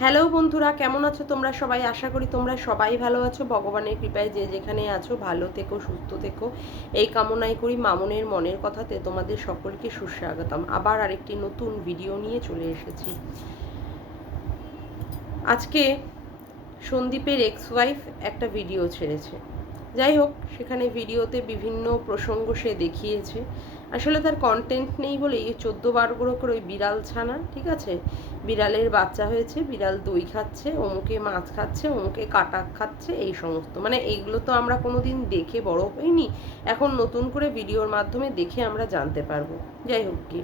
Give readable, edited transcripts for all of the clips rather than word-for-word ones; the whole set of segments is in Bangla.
হ্যালো বন্ধুরা, কেমন আছো তোমরা সবাই? আশা করি তোমরা সবাই ভালো আছো। ভগবানের কৃপায় যে যেখানে আছো ভালো থেকো, সুস্থ থেকো, এই কামনাই করি। মামনের মনের কথাতে তোমাদের সকলকে সুস্বাগতম। আবার আরেকটি নতুন ভিডিও নিয়ে চলে এসেছি। আজকে সন্দীপের এক্স ওয়াইফ একটা ভিডিও ছেড়েছে। যাই হোক, সেখানে ভিডিওতে বিভিন্ন প্রসঙ্গ সে দেখিয়েছে। আসলে তার কন্টেন্ট নেই বলেই 14-12 করে ওই বিড়াল ছানা, ঠিক আছে, বিড়ালের বাচ্চা হয়েছে, বিড়াল দই খাচ্ছে, অমুকে মাছ খাচ্ছে, অমুকে কাটা খাচ্ছে, এই সমস্ত মানে এইগুলো তো আমরা কোনো দিন দেখে বড় হইনি। এখন নতুন করে ভিডিওর মাধ্যমে দেখে আমরা জানতে পারবো। যাই হোক, কি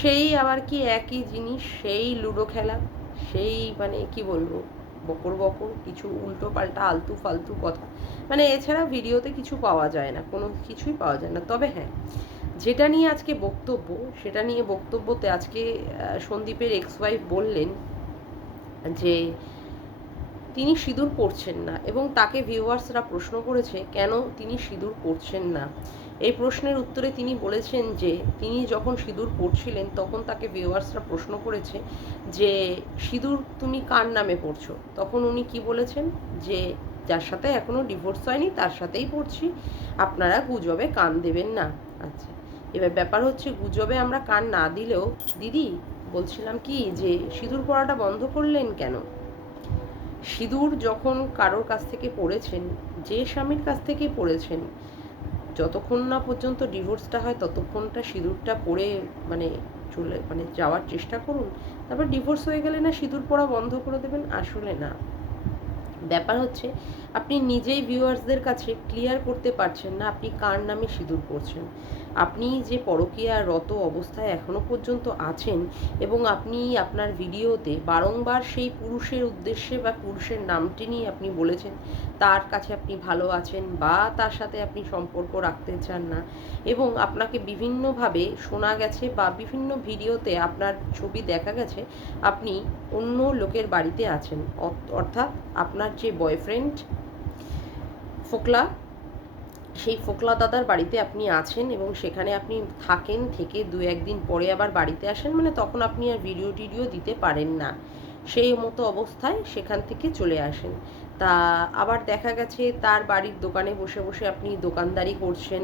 সেই আবার কি একই জিনিস, সেই লুডো খেলা, সেই মানে কি বলবো, বকর বকর কিছু উল্টো পাল্টা আলতু ফালতু কথা। মানে এছাড়া ভিডিওতে কিছু পাওয়া যায় না, কোনো কিছুই পাওয়া যায় না। তবে হ্যাঁ, যেটা নিয়ে আজকে বক্তব্য, সেটা নিয়ে বক্তব্যতে আজকে সন্দীপের এক্স ওয়াইফ বললেন যে তিনি সিঁদুর পরছেন না, এবং তাকে ভিউয়ার্সরা প্রশ্ন করেছে কেন তিনি সিঁদুর পরছেন না। এই প্রশ্নের উত্তরে তিনি বলেছেন যে তিনি যখন সিঁদুর পরছিলেন তখন তাকে ভিউয়ার্সরা প্রশ্ন করেছে যে সিঁদুর তুমি কার নামে পরছো। তখন উনি কি বলেছেন যে যার সাথে এখনো ডিভোর্স হয়নি তার সাথেই পড়ছি, আপনারা গুজবে কান দেবেন না। আচ্ছা, এবার ব্যাপার হচ্ছে, গুজবে আমরা কান না দিলেও দিদি বলছিলাম কি যে সিঁদুর পরাটা বন্ধ করলেন কেন? সিঁদুর যখন কারোর কাছ থেকে পড়েছেন, যে স্বামীর কাছ থেকেই পড়েছেন, যতক্ষণ না পর্যন্ত ডিভোর্সটা হয় ততক্ষণটা সিঁদুরটা পরে মানে চলে মানে যাওয়ার চেষ্টা করুন। তারপর ডিভোর্স হয়ে গেলে না সিঁদুর পরা বন্ধ করে দেবেন, আসলে না। ব্যাপার হচ্ছে, আপনি নিজেই ভিউয়ার্সদের কাছে ক্লিয়ার করতে পারছেন না আপনি কার নামে সিঁদুর পরছেন। আপনি যে পরকীয়ারত অবস্থায় এখনো পর্যন্ত আছেন, এবং আপনি আপনার ভিডিওতে বারংবার সেই পুরুষের উদ্দেশ্যে বা পুরুষের নামটি নিয়ে আপনি বলেছেন তার কাছে আপনি ভালো আছেন বা তার সাথে আপনি সম্পর্ক রাখতে চান না, এবং আপনাকে বিভিন্নভাবে শোনা গেছে বা বিভিন্ন ভিডিওতে আপনার ছবি দেখা গেছে আপনি অন্য লোকের বাড়িতে আছেন, অর্থাৎ আপনার যে বয়ফ্রেন্ড ফোকলা, সেই ফোকলা দাদার বাড়িতে আপনি আছেন, এবং সেখানে আপনি থাকেন, থেকে 2-1 দিন পরে আবার বাড়িতে আসেন, মানে তখন আপনি আর ভিডিও টিডিও দিতে পারেন না, সেই মতো অবস্থায় সেখান থেকে চলে আসেন। তা আবার দেখা গেছে তার বাড়ির দোকানে বসে বসে আপনি দোকানদারি করছেন।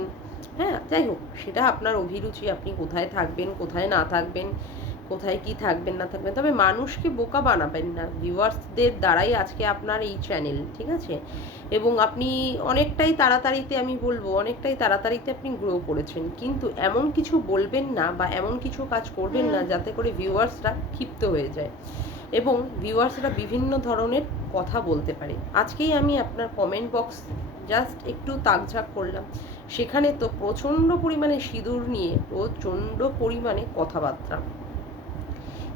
হ্যাঁ, যাই হোক, সেটা আপনার অভিরুচি, আপনি কোথায় থাকবেন কোথায় না থাকবেন, কোথায় কি থাকবেন না থাকবেন, তবে মানুষকে বোকা বানাবেন না। ভিউয়ার্সদের দ্বারাই আজকে আপনার এই চ্যানেল, ঠিক আছে, এবং আপনি অনেকটাই তাড়াতাড়িতে, আমি বলবো অনেকটাই তাড়াতাড়িতে আপনি গ্রো করেছেন, কিন্তু এমন কিছু বলবেন না বা এমন কিছু কাজ করবেন না যাতে করে ভিউয়ার্সরা ক্ষিপ্ত হয়ে যায় এবং ভিউয়ার্সরা বিভিন্ন ধরনের কথা বলতে পারে। আজকেই আমি আপনার কমেন্ট বক্স জাস্ট একটু তাকঝাক করলাম, সেখানে তো প্রচণ্ড পরিমাণে সিঁদুর নিয়ে প্রচণ্ড পরিমাণে কথাবার্তা।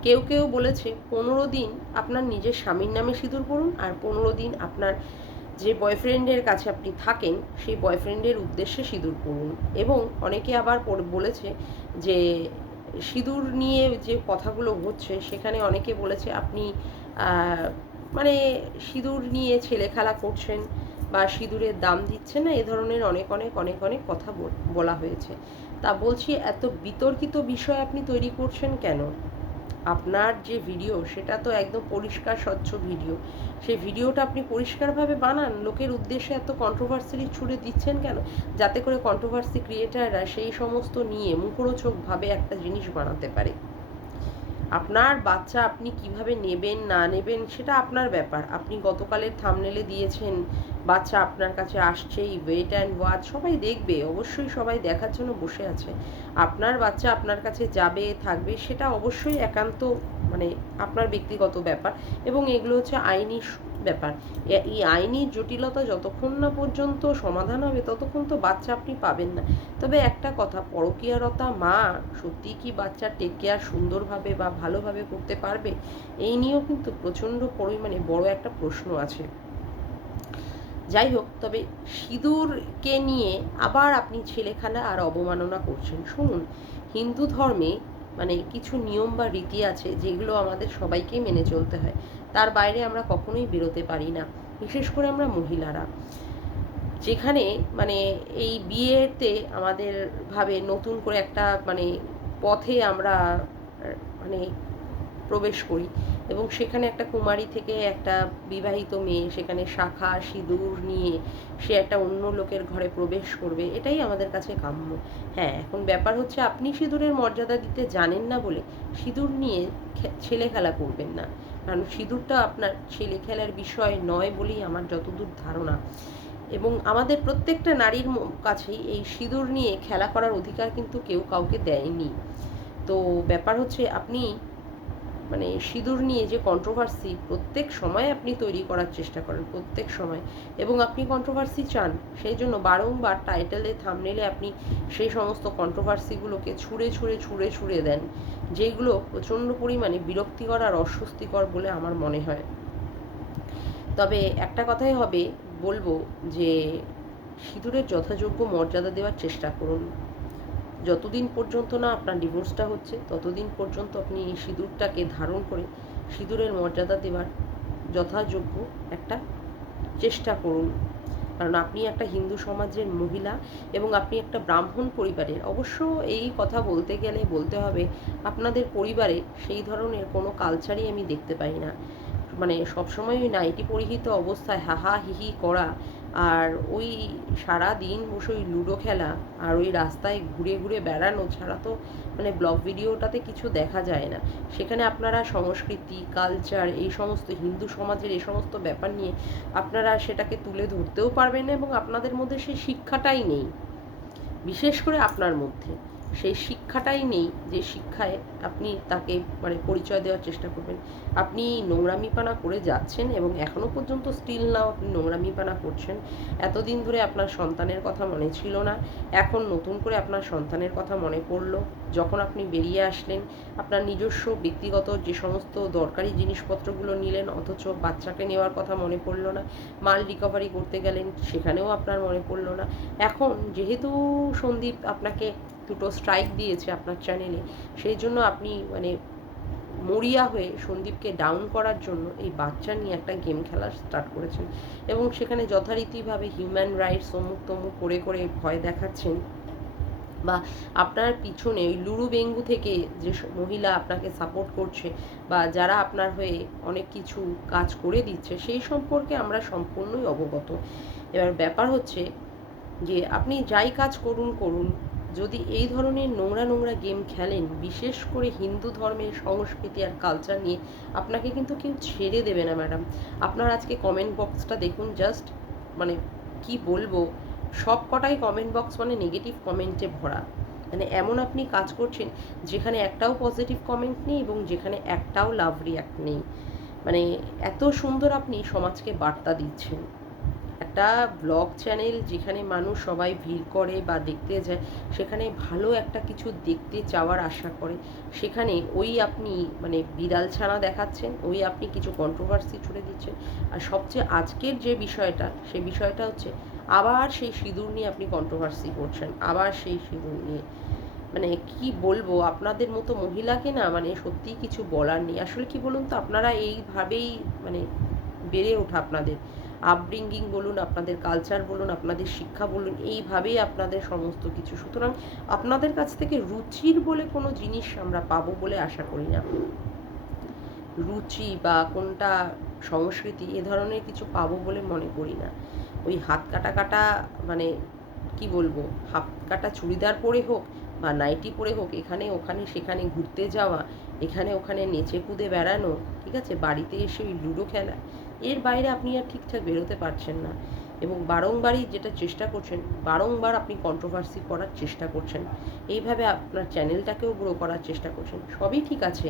কেউ কেউ বলেছে 15 দিন আপনার নিজের স্বামীর নামে সিঁদুর পরুন, আর 15 দিন আপনার যে বয়ফ্রেন্ডের কাছে আপনি থাকেন সেই বয়ফ্রেন্ডের উদ্দেশ্যে সিঁদুর পরুন। এবং অনেকে আবার বলেছে যে সিঁদুর নিয়ে যে কথাগুলো হচ্ছে সেখানে অনেকে বলেছে আপনি মানে সিঁদুর নিয়ে ছেলে খেলা করছেন বা সিঁদুরের দাম দিচ্ছেন না, এ ধরনের অনেক অনেক অনেক অনেক কথা বলা হয়েছে। তা বলছি, এত বিতর্কিত বিষয় আপনি তৈরি করছেন কেন? আপনার যে ভিডিও সেটা তো একদম পরিষ্কার স্বচ্ছ ভিডিও, সেই ভিডিওটা আপনি পরিষ্কারভাবে বানান, লোকের উদ্দেশ্যে এত কন্ট্রোভার্সি ছুড়ে দিচ্ছেন কেন? যাতে করে কন্ট্রোভার্সি ক্রিয়েটাররা সেই সমস্ত নিয়ে মুখরোচকভাবে একটা জিনিস বানাতে পারে। আপনার বাচ্চা আপনি কিভাবে নেবেন না নেবেন সেটা আপনার ব্যাপার। আপনি গতকালের থাম্বনেলে দিয়েছেন বাচ্চা আপনার কাছে আসছেই, ওয়েট অ্যান্ড ওয়াচ, সবাই দেখবে, অবশ্যই সবাই দেখার জন্য বসে আছে। আপনার বাচ্চা আপনার কাছে যাবে থাকবে সেটা অবশ্যই একান্ত মানে আপনার ব্যক্তিগত ব্যাপার, এবং এগুলো হচ্ছে আইনি ব্যাপার। এই আইনি জটিলতা যতক্ষণ না পর্যন্ত সমাধান হবে ততক্ষণ তো বাচ্চা আপনি পাবেন না। তবে একটা কথা, পরকীয়ারতা মা সত্যি কি বাচ্চার টেক কেয়ার সুন্দরভাবে বা ভালোভাবে করতে পারবে, এই নিয়েও কিন্তু প্রচণ্ড পরিমাণে বড় একটা প্রশ্ন আছে। যাই হোক, তবে সিঁদুরকে নিয়ে আবার আপনি ছেলেখেলা আর অবমাননা করছেন। শুনুন, হিন্দু ধর্মে মানে কিছু নিয়ম বা রীতি আছে যেগুলো আমাদের সবাইকেই মেনে চলতে হয়, তার বাইরে আমরা কখনোই বেরোতে পারি না, বিশেষ করে আমরা মহিলারা। যেখানে মানে এই বিয়েতে আমাদের ভাবে নতুন করে একটা মানে পথে আমরা মানে প্রবেশ করি এবং সেখানে একটা কুমারী থেকে একটা বিবাহিত মেয়ে সেখানে শাখা সিঁদুর নিয়ে সে একটা অন্য লোকের ঘরে প্রবেশ করবে, এটাই আমাদের কাছে কাম্য। হ্যাঁ, এখন ব্যাপার হচ্ছে আপনি সিঁদুরের মর্যাদা দিতে জানেন না বলে সিঁদুর নিয়ে ছেলে খেলা করবেন না, কারণ সিঁদুরটা আপনার ছেলে খেলার বিষয় নয় বলেই আমার যতদূর ধারণা। এবং আমাদের প্রত্যেকটা নারীর কাছেই এই সিঁদুর নিয়ে খেলা করার অধিকার কিন্তু কেউ কাউকে দেয়নি। তো ব্যাপার হচ্ছে আপনি মানে সিঁদুর নিয়ে যে কন্ট্রোভার্সি প্রত্যেক সময় আপনি তৈরি করার চেষ্টা করেন, প্রত্যেক সময়, এবং আপনি কন্ট্রোভার্সি চান, সেই জন্য বারংবার টাইটেলে থাম্বনেলে আপনি সেই সমস্ত কন্ট্রোভার্সিগুলোকে ছুঁড়ে ছুঁড়ে ছুঁড়ে ছুঁড়ে দেন, যেগুলো প্রচণ্ড পরিমাণে বিরক্তিকর আর অস্বস্তিকর বলে আমার মনে হয়। তবে একটা কথাই বলবো যে সিঁদুরের যথাযোগ্য মর্যাদা দেওয়ার চেষ্টা করুন। যতদিন পর্যন্ত না আপনার ডিভোর্সটা হচ্ছে ততদিন পর্যন্ত আপনি এই সিঁদুরটাকে ধারণ করে সিঁদুরের মর্যাদা দেওয়ার যথাযোগ্য একটা চেষ্টা করুন। কারণ আপনি একটা হিন্দু সমাজের মহিলা এবং আপনি একটা ব্রাহ্মণ পরিবারের। অবশ্য এই কথা বলতে গেলে বলতে হবে আপনাদের পরিবারে সেই ধরনের কোনো কালচারই আমি দেখতে পাই না। মানে সবসময় ওই নাইটি পরিহিত অবস্থায় হাহা হিহি করা, আর ওই সারা দিন বসে ওই লুডো খেলা, আর ওই রাস্তায় ঘুরে ঘুরে বেড়ানো ছাড়া তো মানে ব্লগ ভিডিওটাতে কিছু দেখা যায় না। সেখানে আপনারা সংস্কৃতি কালচার এই সমস্ত হিন্দু সমাজের এই সমস্ত ব্যাপার নিয়ে আপনারা সেটাকে তুলে ধরতেও পারবেন না, এবং আপনাদের মধ্যে সেই শিক্ষাটাই নেই, বিশেষ করে আপনার মধ্যে সেই শিক্ষাটাই নেই যে শিক্ষায় আপনি তাকে মানে পরিচয় দেওয়ার চেষ্টা করবেন। আপনি নোংরামিপানা করে যাচ্ছেন এবং এখনও পর্যন্ত স্টিল নাও আপনি নোংরামিপানা করছেন। এতদিন ধরে আপনার সন্তানের কথা মনে ছিল না, এখন নতুন করে আপনার সন্তানের কথা মনে পড়লো যখন আপনি বেরিয়ে আসলেন। আপনার নিজস্ব ব্যক্তিগত যে সমস্ত দরকারি জিনিসপত্রগুলো নিলেন, অথচ বাচ্চাকে নেওয়ার কথা মনে পড়লো না। মাল রিকভারি করতে গেলেন, সেখানেও আপনার মনে পড়লো না। এখন যেহেতু সন্দীপ আপনাকে দুটো স্ট্রাইক দিয়েছে আপনার চ্যানেলে, সেই জন্য আপনি মানে মরিয়া হয়ে সন্দীপকে ডাউন করার জন্য এই বাচ্চা নিয়ে একটা গেম খেলা স্টার্ট করেছেন, এবং সেখানে যথারীতিভাবে হিউম্যান রাইটস অমুক তমুক করে করে ভয় দেখাচ্ছেন, বা আপনার পিছনে ওই লুরু বেঙ্গু থেকে যে মহিলা আপনাকে সাপোর্ট করছে বা যারা আপনার হয়ে অনেক কিছু কাজ করে দিচ্ছে সেই সম্পর্কে আমরা সম্পূর্ণই অবগত। এবার ব্যাপার হচ্ছে যে আপনি যাই কাজ করুন করুন, যদি এই ধরনের নোংরা নোংরা গেম খেলেন, বিশেষ করে হিন্দু ধর্মের সংস্কৃতি আর কালচার নিয়ে, আপনাকে কিন্তু কেউ ছেড়ে দেবে না ম্যাডাম। আপনার আজকে কমেন্ট বক্সটা দেখুন, জাস্ট মানে কি বলবো, সব কটাই কমেন্ট বক্স মানে নেগেটিভ কমেন্টে ভরা। মানে এমন আপনি কাজ করছেন যেখানে একটাও পজিটিভ কমেন্ট নেই এবং যেখানে একটাও লাভ রিয়াক্ট নেই। মানে এত সুন্দর আপনি সমাজকে বার্তা দিচ্ছেন। একটা ব্লগ চ্যানেল যেখানে মানুষ সবাই ভিড় করে বা দেখতে যায়, সেখানে ভালো একটা কিছু দেখতে চাওয়ার আশা করে, সেখানে ওই আপনি মানে বিড়াল ছানা দেখাচ্ছেন, ওই আপনি কিছু কন্ট্রোভার্সি ছুড়ে দিচ্ছেন। আর সবচেয়ে আজকের যে বিষয়টা, সেই বিষয়টা হচ্ছে আবার সেই সিঁদুর নিয়ে আপনি কন্ট্রোভার্সি করছেন, আবার সেই সিঁদুর নিয়ে। মানে কি বলবো, আপনাদের মতো মহিলাকে না মানে সত্যিই কিছু বলার নেই। আসলে কি বলুন তো, আপনারা এইভাবেই মানে বেড়ে ওঠা, আপনাদের আপব্রিঙ্গিং বলুন, আপনাদের কালচার বলুন, আপনাদের শিক্ষা বলুন, এইভাবেই আপনাদের সমস্ত কিছু। সুতরাং আপনাদের কাছ থেকে রুচির বলে কোনো জিনিস আমরা পাবো বলে আশা করি না। রুচি বা কোনটা সংস্কৃতি এ ধরনের কিছু পাবো বলে মনে করি না। ওই হাত কাটা কাটা মানে কি বলবো, হাত কাটা চুড়িদার পরে হোক বা নাইটি পরে হোক, এখানে ওখানে সেখানে ঘুরতে যাওয়া, এখানে ওখানে নেচে কুদে বেড়ানো, ঠিক আছে, বাড়িতে এসে ওই লুডো খেলা, এর বাইরে আপনি আর ঠিকঠাক বেরোতে পারছেন না। এবং বারংবারই যেটা চেষ্টা করছেন, বারংবার আপনি কন্ট্রোভার্সি করার চেষ্টা করছেন, এইভাবে আপনার চ্যানেলটাকেও গ্রো করার চেষ্টা করছেন। সবই ঠিক আছে,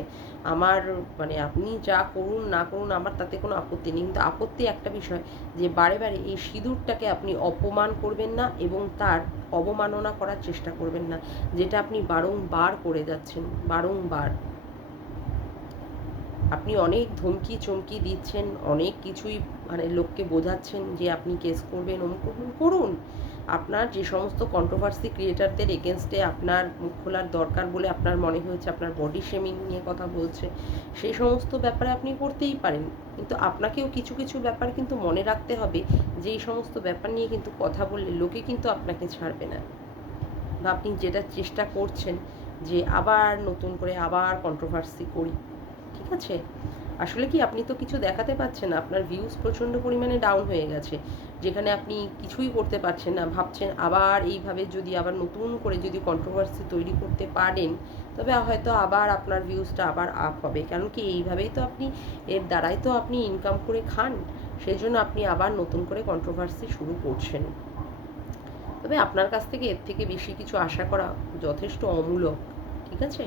আমার মানে আপনি যা করুন না করুন আমার তাতে কোনো আপত্তি নেই, কিন্তু আপত্তি একটা বিষয়, যে বারে বারে এই সিঁদুরটাকে আপনি অপমান করবেন না এবং তার অবমাননা করার চেষ্টা করবেন না, যেটা আপনি বারংবার করে যাচ্ছেন। বারংবার আপনি অনেক ধমকি চমকি দিচ্ছেন, অনেক কিছুই মানে লোককে বোঝাচ্ছেন যে আপনি কেস করবেন, অমুক করবেন, করুন। আপনার যে সমস্ত কন্ট্রোভার্সি ক্রিয়েটারদের এগেনস্টে আপনার মুখ খোলার দরকার বলে আপনার মনে হয়েছে, আপনার বডি শেমিং নিয়ে কথা বলছে, সেই সমস্ত ব্যাপারে আপনি করতেই পারেন, কিন্তু আপনাকেও কিছু কিছু ব্যাপার কিন্তু মনে রাখতে হবে যে এই সমস্ত ব্যাপার নিয়ে কিন্তু কথা বললে লোকে কিন্তু আপনাকে ছাড়বে না। বা আপনি যেটা চেষ্টা করছেন যে আবার নতুন করে আবার কন্ট্রোভার্সি করি, ঠিক ঠিক আছে? আসলে কি আপনি তো কিছু দেখাতে পারছেন না, আপনার ভিউজ প্রচণ্ড পরিমাণে ডাউন হয়ে গেছে, যেখানে আপনি কিছুই করতে পারছেন না। ভাবছেন আবার এইভাবে যদি আবার নতুন করে যদি কন্ট্রোভার্সি তৈরি করতে পারেন, তবে হয়তো আবার আপনার ভিউজটা আবার আপ হবে। কারণ কি এইভাবেই তো আপনি, এর দ্বারাই তো আপনি ইনকাম করে খান। সেই জন্য আপনি আবার নতুন করে কন্ট্রোভার্সি শুরু করছেন। তবে আপনার কাছ থেকে এর থেকে বেশি কিছু আশা করা যথেষ্ট অমূলক, ঠিক আছে?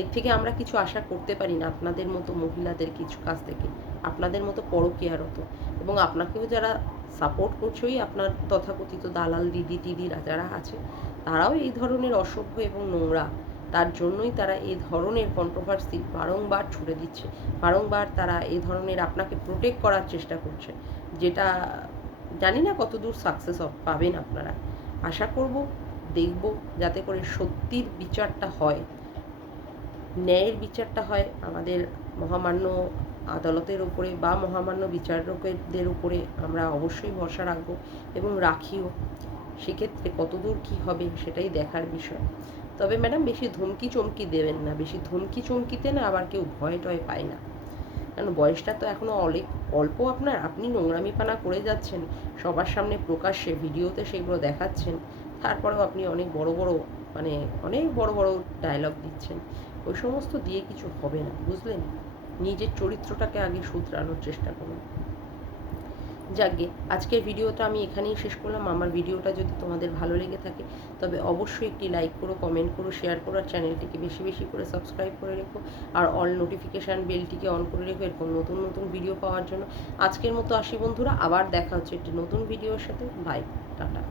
এর থেকে আমরা কিছু আশা করতে পারি না আপনাদের মতো মহিলাদের কিছু কাছ থেকে, আপনাদের মতো পরকীয়ারত, এবং আপনাকেও যারা সাপোর্ট করছে, ওই আপনার তথাকথিত দালাল দিদি টিদিরা যারা আছে, তারাও এই ধরনের অসভ্য এবং নোংরা। তার জন্যই তারা এই ধরনের কন্ট্রোভার্সি বারংবার ছুড়ে দিচ্ছে, বারংবার তারা এই ধরনের আপনাকে প্রোটেক্ট করার চেষ্টা করছে, যেটা জানি না কতদূর সাকসেস পাবেন আপনারা। আশা করব, দেখব, যাতে করে সত্যির বিচারটা হয়, ন্যায়ের বিচারটা হয় আমাদের মহামান্য আদালতের উপরে বা মহামান্য বিচারকের উপরে। আমরা অবশ্যই ভরসা রাখবো এবং রাখিও। সেক্ষেত্রে কতদূর কী হবে সেটাই দেখার বিষয়। তবে ম্যাডাম বেশি ধমকি চমকি দেবেন না, বেশি ধমকি চমকিতে না আবার কেউ ভয় টয় পায় না। কারণ বয়সটা তো এখনও অনেক অল্প আপনার, আপনি নোংরামিপানা করে যাচ্ছেন সবার সামনে প্রকাশ্যে ভিডিওতে সেগুলো দেখাচ্ছেন, তারপরেও আপনি অনেক বড় বড়, মানে অনেক বড় বড় ডায়লগ দিচ্ছেন। ওই সমস্ত দিয়ে কিছু হবে না, বুঝলেন? নিজের চরিত্রটাকে আগে শুধরানোর চেষ্টা করুন। যাকগে, আজকের ভিডিওটা আমি এখানেই শেষ করলাম। আমার ভিডিওটা যদি তোমাদের ভালো লেগে থাকে তবে অবশ্যই একটি লাইক করো, কমেন্ট করো, শেয়ার করো, আর চ্যানেলটিকে বেশি বেশি করে সাবস্ক্রাইব করে রেখো, আর অল নোটিফিকেশান বেলটিকে অন করে রেখো এরকম নতুন নতুন ভিডিও পাওয়ার জন্য। আজকের মতো আসি বন্ধুরা, আবার দেখা হচ্ছে একটি নতুন ভিডিওর সাথে। Bye, tata.